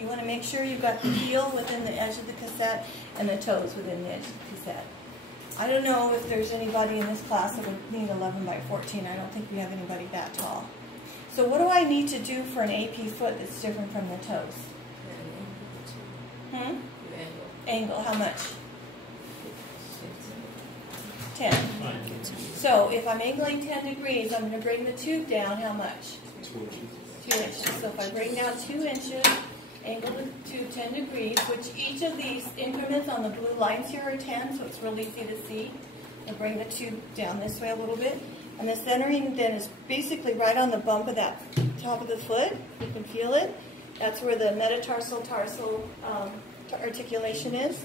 You want to make sure you've got the heel within the edge of the cassette and the toes within the edge of the cassette. I don't know if there's anybody in this class that would need 11 by 14. I don't think we have anybody that tall. So what do I need to do for an AP foot that's different from the toes? Angle, how much? 10. So if I'm angling 10 degrees, I'm going to bring the tube down how much? 2 inches. So if I bring down 2 inches, angle the tube 10 degrees, which each of these increments on the blue lines here are 10, so it's really easy to see. And bring the tube down this way a little bit. And the centering then is basically right on the bump of that top of the foot. You can feel it. That's where the metatarsal-tarsal articulation is.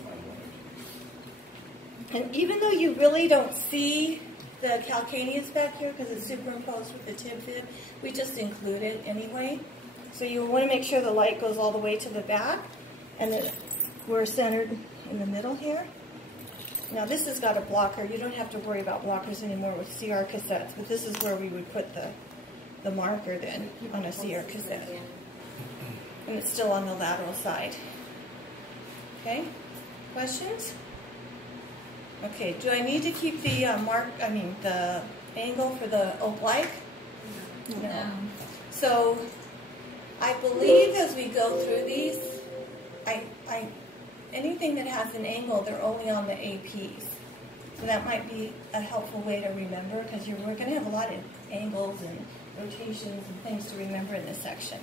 And even though you really don't see the calcaneus back here because it's superimposed with the tib fib, we just include it anyway. So you want to make sure the light goes all the way to the back and that we're centered in the middle here. Now this has got a blocker. You don't have to worry about blockers anymore with CR cassettes, but this is where we would put the marker then on a CR cassette. And it's still on the lateral side. Okay, questions? Okay, do I need to keep the the angle for the oblique? No. So I believe as we go through these, anything that has an angle, they're only on the APs. So that might be a helpful way to remember because we're going to have a lot of angles and rotations and things to remember in this section.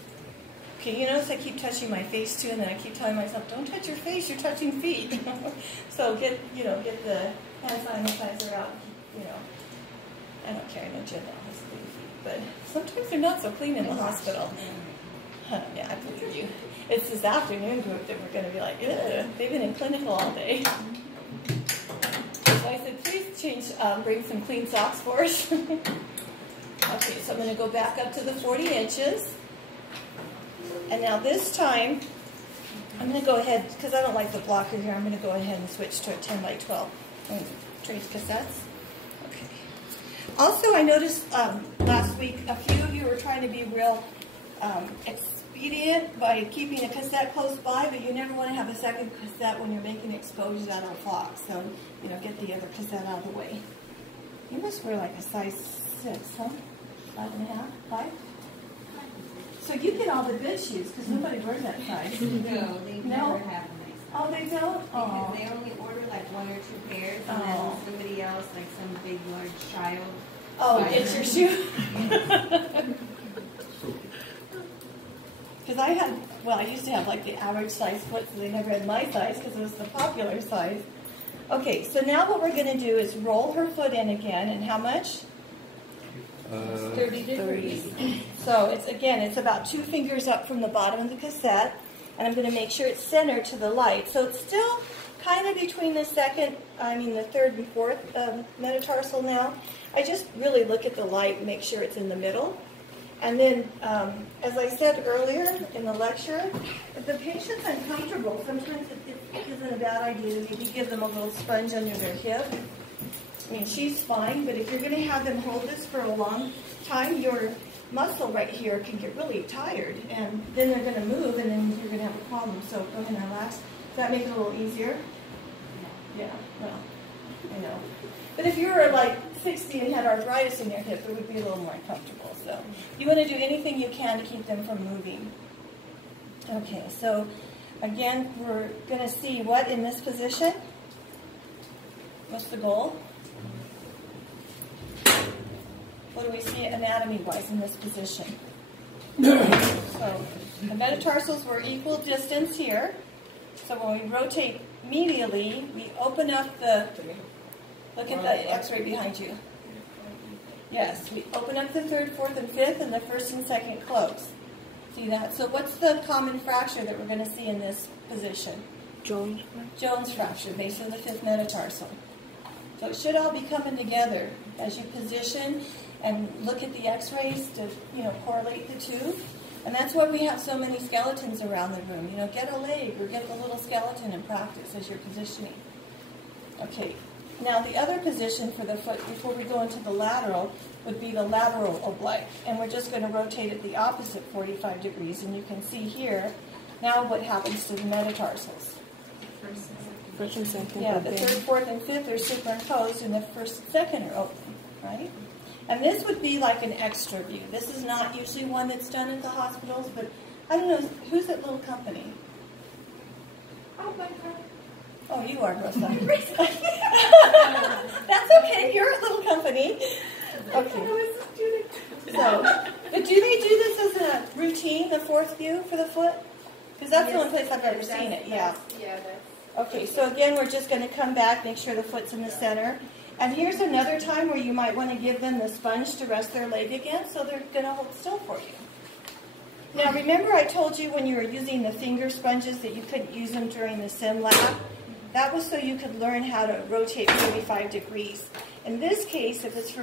Okay, you notice I keep touching my face too, and then I keep telling myself, don't touch your face, you're touching feet. So get the hand sanitizer out, I don't care, I know Jen has clean feet, but sometimes they're not so clean in the hospital. Yeah, I believe you. It's this afternoon group that we're going to be like, ugh, they've been in clinical all day. So I said, please bring some clean socks for us. Okay, so I'm going to go back up to the 40 inches. And now this time, I'm going to go ahead, because I don't like the blocker here, I'm going to go ahead and switch to a 10 by 12 trace cassettes. Okay. Also, I noticed last week, a few of you were trying to be real expedient by keeping a cassette close by, but you never want to have a second cassette when you're making exposures out of flock. So, get the other cassette out of the way. You must wear like a size 6, huh? 5.5, 5? So you get all the good shoes, because nobody wears that size. No, they never have them. Oh, they don't? Oh. They only order like 1 or 2 pairs, and then somebody else, like some big, large child. Oh, it's your shoe? Because I used to have like the average size foot, so they never had my size because it was the popular size. Okay, so now what we're going to do is roll her foot in again, and how much? 30 degrees. So it's about 2 fingers up from the bottom of the cassette, and I'm going to make sure it's centered to the light. So it's still kind of between the third and fourth metatarsal now. I just really look at the light and make sure it's in the middle. And then, as I said earlier in the lecture, if the patient's uncomfortable, sometimes it isn't a bad idea to maybe give them a little sponge under their hip. I mean, she's fine, but if you're going to have them hold this for a long time, your muscle right here can get really tired, and then they're going to move, and then you're going to have a problem. So go ahead and relax. Does that make it a little easier? Yeah, well, I know. But if you were like 60 and had arthritis in your hip, it would be a little more comfortable. So you want to do anything you can to keep them from moving. Okay, so again, we're going to see what in this position. What's the goal? What do we see anatomy-wise in this position? So the metatarsals were equal distance here. So when we rotate medially, we open up the, look at the x-ray behind you. Yes, we open up the 3rd, 4th, and 5th, and the 1st and 2nd close. See that? So what's the common fracture that we're going to see in this position? Jones fracture, base of the 5th metatarsal. So it should all be coming together as you position and look at the x-rays to, correlate the two. And that's why we have so many skeletons around the room. Get a leg or get the little skeleton in practice as you're positioning. Okay, now the other position for the foot before we go into the lateral would be the lateral oblique. And we're just going to rotate it the opposite 45 degrees. And you can see here Now what happens to the metatarsals? First and second. Yeah, the third, fourth, and fifth are superimposed, and the first and second are open, right? And this would be like an extra view. This is not usually one that's done at the hospitals, but I don't know, who's that little company? Oh my God. Oh, you are, Rosa. That's okay, you're a little company. Okay. So, but do they do this as a routine, the fourth view for the foot? Because that's the only place I've ever seen it, yeah. Yeah, that's... Okay, so again, we're just going to come back, make sure the foot's in the center. And here's another time where you might want to give them the sponge to rest their leg against, so they're going to hold still for you. Now, remember I told you when you were using the finger sponges that you couldn't use them during the sim lab? That was so you could learn how to rotate 45 degrees. In this case, if it's for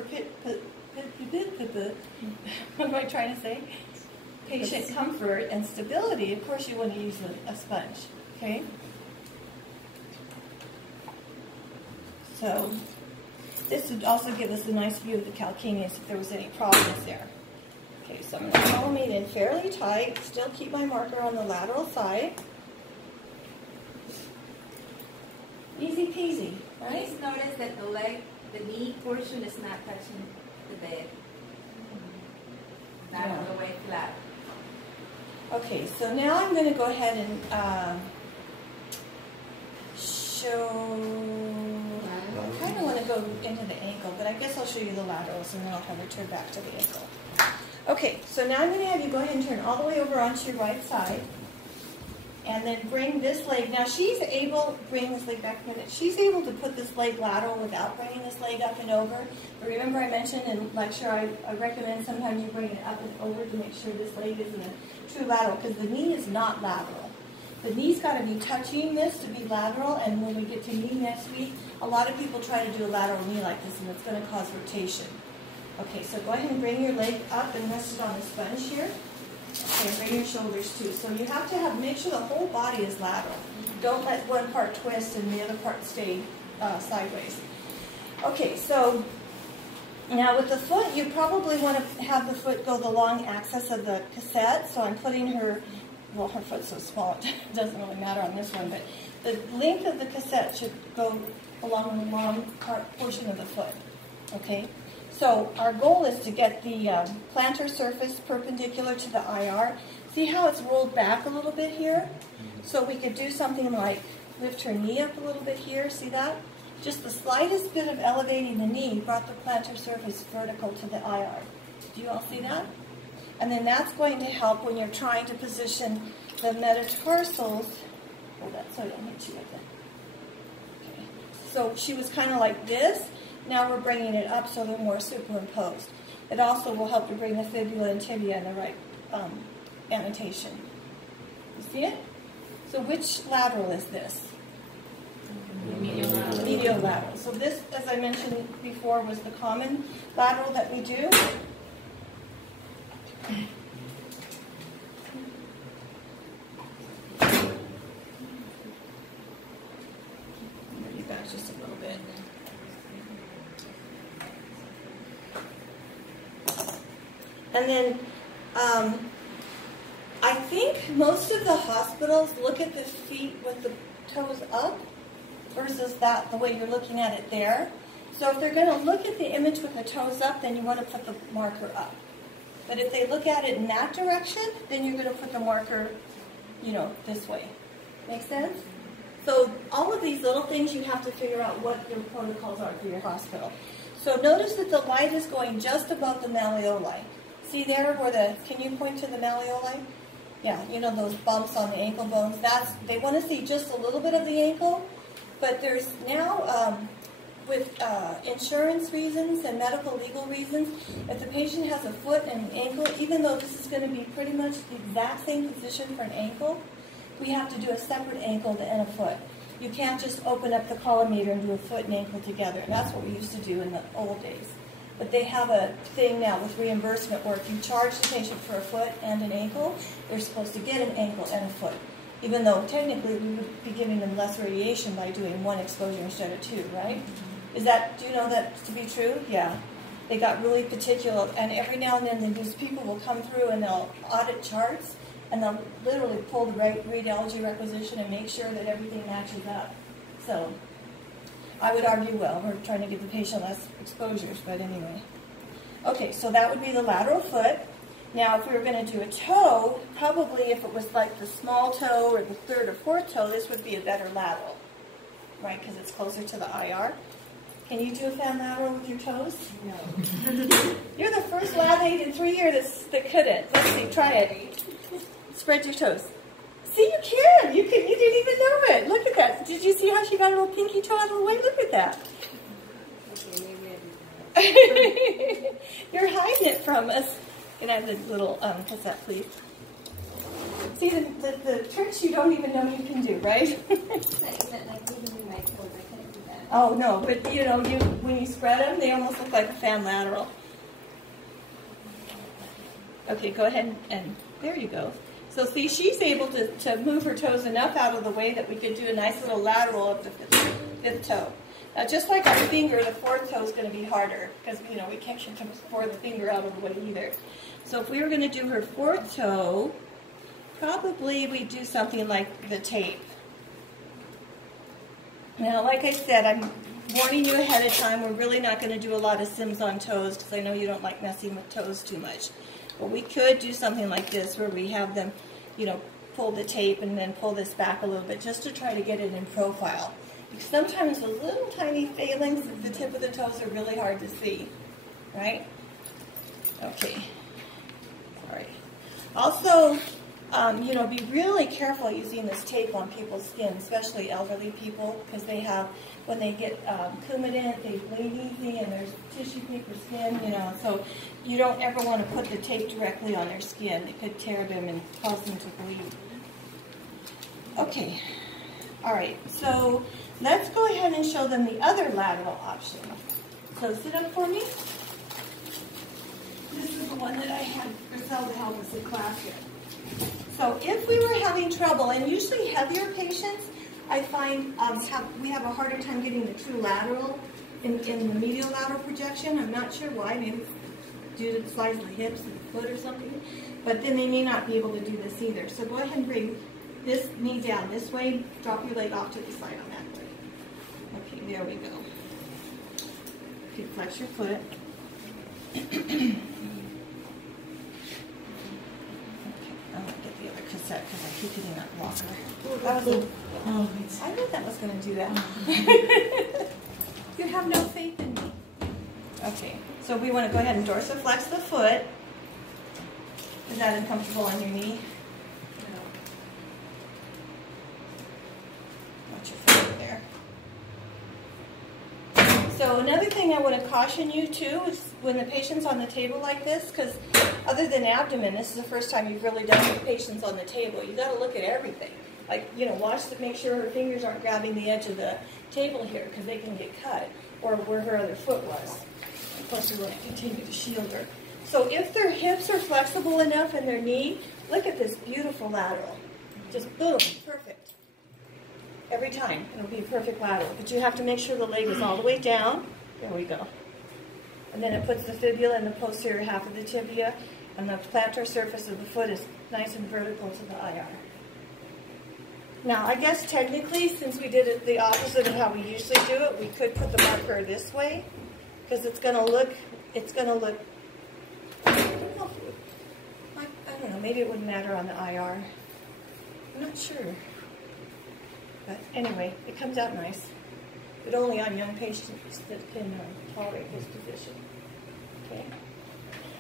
what am I trying to say? Patient comfort and stability, of course you want to use a sponge, okay? So this would also give us a nice view of the calcaneus if there was any problems there. Okay, so I'm going to column it in fairly tight, still keep my marker on the lateral side. Easy peasy, right? Please notice that the knee portion is not touching the bed. Not all the way flat. Okay, so now I'm going to go ahead and show... I kind of want to go into the ankle, but I guess I'll show you the laterals and then I'll have her turn back to the ankle. Okay, so now I'm going to have you go ahead and turn all the way over onto your right side. And then bring this leg. Now she's able, bring this leg back a minute, she's able to put this leg lateral without bringing this leg up and over. But remember I mentioned in lecture, I recommend sometimes you bring it up and over to make sure this leg is in a true lateral, because the knee is not lateral. The knee's got to be touching this to be lateral, and when we get to knee next week, a lot of people try to do a lateral knee like this, and it's going to cause rotation. Okay, so go ahead and bring your leg up and rest it on the sponge here. Okay, bring your shoulders too. So you have to make sure the whole body is lateral. Don't let one part twist and the other part stay sideways. Okay, so now with the foot, you probably want to have the foot go the long axis of the cassette. So I'm putting her, well, her foot's so small, it doesn't really matter on this one, but the length of the cassette should go along the long portion of the foot. Okay? So our goal is to get the plantar surface perpendicular to the IR. See how it's rolled back a little bit here? So we could do something like lift her knee up a little bit here. See that? Just the slightest bit of elevating the knee brought the plantar surface vertical to the IR. Do you all see that? And then that's going to help when you're trying to position the metatarsals. Hold that so I don't hit you with it. Okay. So she was kind of like this. Now we're bringing it up so they're more superimposed. It also will help to bring the fibula and tibia in the right annotation. You see it? So which lateral is this? Mediolateral. Mediolateral. So this, as I mentioned before, was the common lateral that we do. Move you back just a little bit. And then I think most of the hospitals look at the feet with the toes up versus the way you're looking at it there. So if they're going to look at the image with the toes up, then you want to put the marker up. But if they look at it in that direction, then you're going to put the marker, this way. Make sense? So all of these little things, you have to figure out what your protocols are for your hospital. So notice that the light is going just above the malleoli. See there where can you point to the malleoli? Yeah, those bumps on the ankle bones. They want to see just a little bit of the ankle, but there's now, with insurance reasons and medical legal reasons, if the patient has a foot and an ankle, even though this is going to be pretty much the exact same position for an ankle, we have to do a separate ankle and a foot. You can't just open up the collimator and do a foot and ankle together. And that's what we used to do in the old days. But they have a thing now with reimbursement where if you charge the patient for a foot and an ankle, they're supposed to get an ankle and a foot. Even though technically we would be giving them less radiation by doing one exposure instead of two, right? Do you know that to be true? Yeah. They got really particular, and every now and then these people will come through and they'll audit charts, and they'll literally pull the radiology requisition and make sure that everything matches up. So I would argue, well, we're trying to give the patient less exposures, but anyway. Okay, so that would be the lateral foot. Now, if we were going to do a toe, probably if it was like the small toe or the third or fourth toe, this would be a better lateral, right, because it's closer to the IR. Can you do a fan lateral with your toes? No. You're the first lab aide in 3 years that couldn't. Let's see, try it. Spread your toes. See, you can. You didn't even know it. Look at that. Did you see how she got a little pinky toe out of the way? Look at that. Okay, maybe I did that. You're hiding it from us. Can I have the little cassette, please? See, the tricks you don't even know you can do, right? It's not even like moving my toes. I couldn't do that. Oh, no, but you know, when you spread them, they almost look like a fan lateral. Okay, go ahead and there you go. So see, she's able to move her toes enough out of the way that we could do a nice little lateral of the fifth toe. Now, just like our finger, the fourth toe is going to be harder because, you know, we can't get the fourth finger out of the way either. So if we were going to do her fourth toe, probably we'd do something like the tape. Now, like I said, I'm warning you ahead of time, we're really not going to do a lot of sims on toes because I know you don't like messing with toes too much. But we could do something like this where we have them, you know, pull the tape and then pull this back a little bit just to try to get it in profile. Because sometimes those little tiny failings at the tip of the toes are really hard to see, right? Okay. Sorry. Also, you know, be really careful using this tape on people's skin, especially elderly people, because they have, when they get Coumadin, they bleed easy, and there's tissue paper skin, you know, so you don't ever want to put the tape directly on their skin. It could tear them and cause them to bleed. Okay. All right, so let's go ahead and show them the other lateral option. So sit up for me. This is the one that I had Griselda help us in class with. So if we were having trouble, and usually heavier patients, I find we have a harder time getting the true lateral in the medial lateral projection. I'm not sure why, maybe due to the size of the hips and the foot or something, but then they may not be able to do this either. So go ahead and bring this knee down this way, drop your leg off to the side on that way. Okay, there we go. Okay, flex your foot. Okay, I'm going to get the other cassette because I keep getting that walker. I knew that was going to do that. You have no faith in me. Okay, so we want to go ahead and dorsiflex the foot. Is that uncomfortable on your knee? No. Watch your foot there. So another thing I want to caution you too is when the patient's on the table like this, because other than abdomen, this is the first time you've really done with patients on the table. You got to look at everything. Like, you know, watch to make sure her fingers aren't grabbing the edge of the table here because they can get cut, or where her other foot was. Plus, we want to continue to shield her. So if their hips are flexible enough in their knee, look at this beautiful lateral. Just boom, perfect. Every time, it'll be a perfect lateral. But you have to make sure the leg is all the way down. There we go. And then it puts the fibula in the posterior half of the tibia, and the plantar surface of the foot is nice and vertical to the IR. Now, I guess technically, since we did it the opposite of how we usually do it, we could put the marker this way, because it's going to look, I don't know, maybe it wouldn't matter on the IR. I'm not sure. But anyway, it comes out nice. But only on young patients that can tolerate this position. Okay.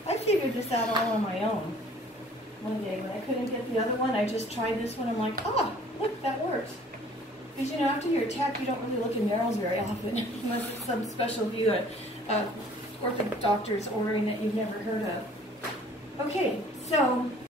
I figured this out all on my own. One day when I couldn't get the other one, I just tried this one. I'm like, ah, look, that works. Because, you know, after your tech, you don't really look in mirrors very often, unless it's some special view ortho doctors ordering that you've never heard of. Okay, so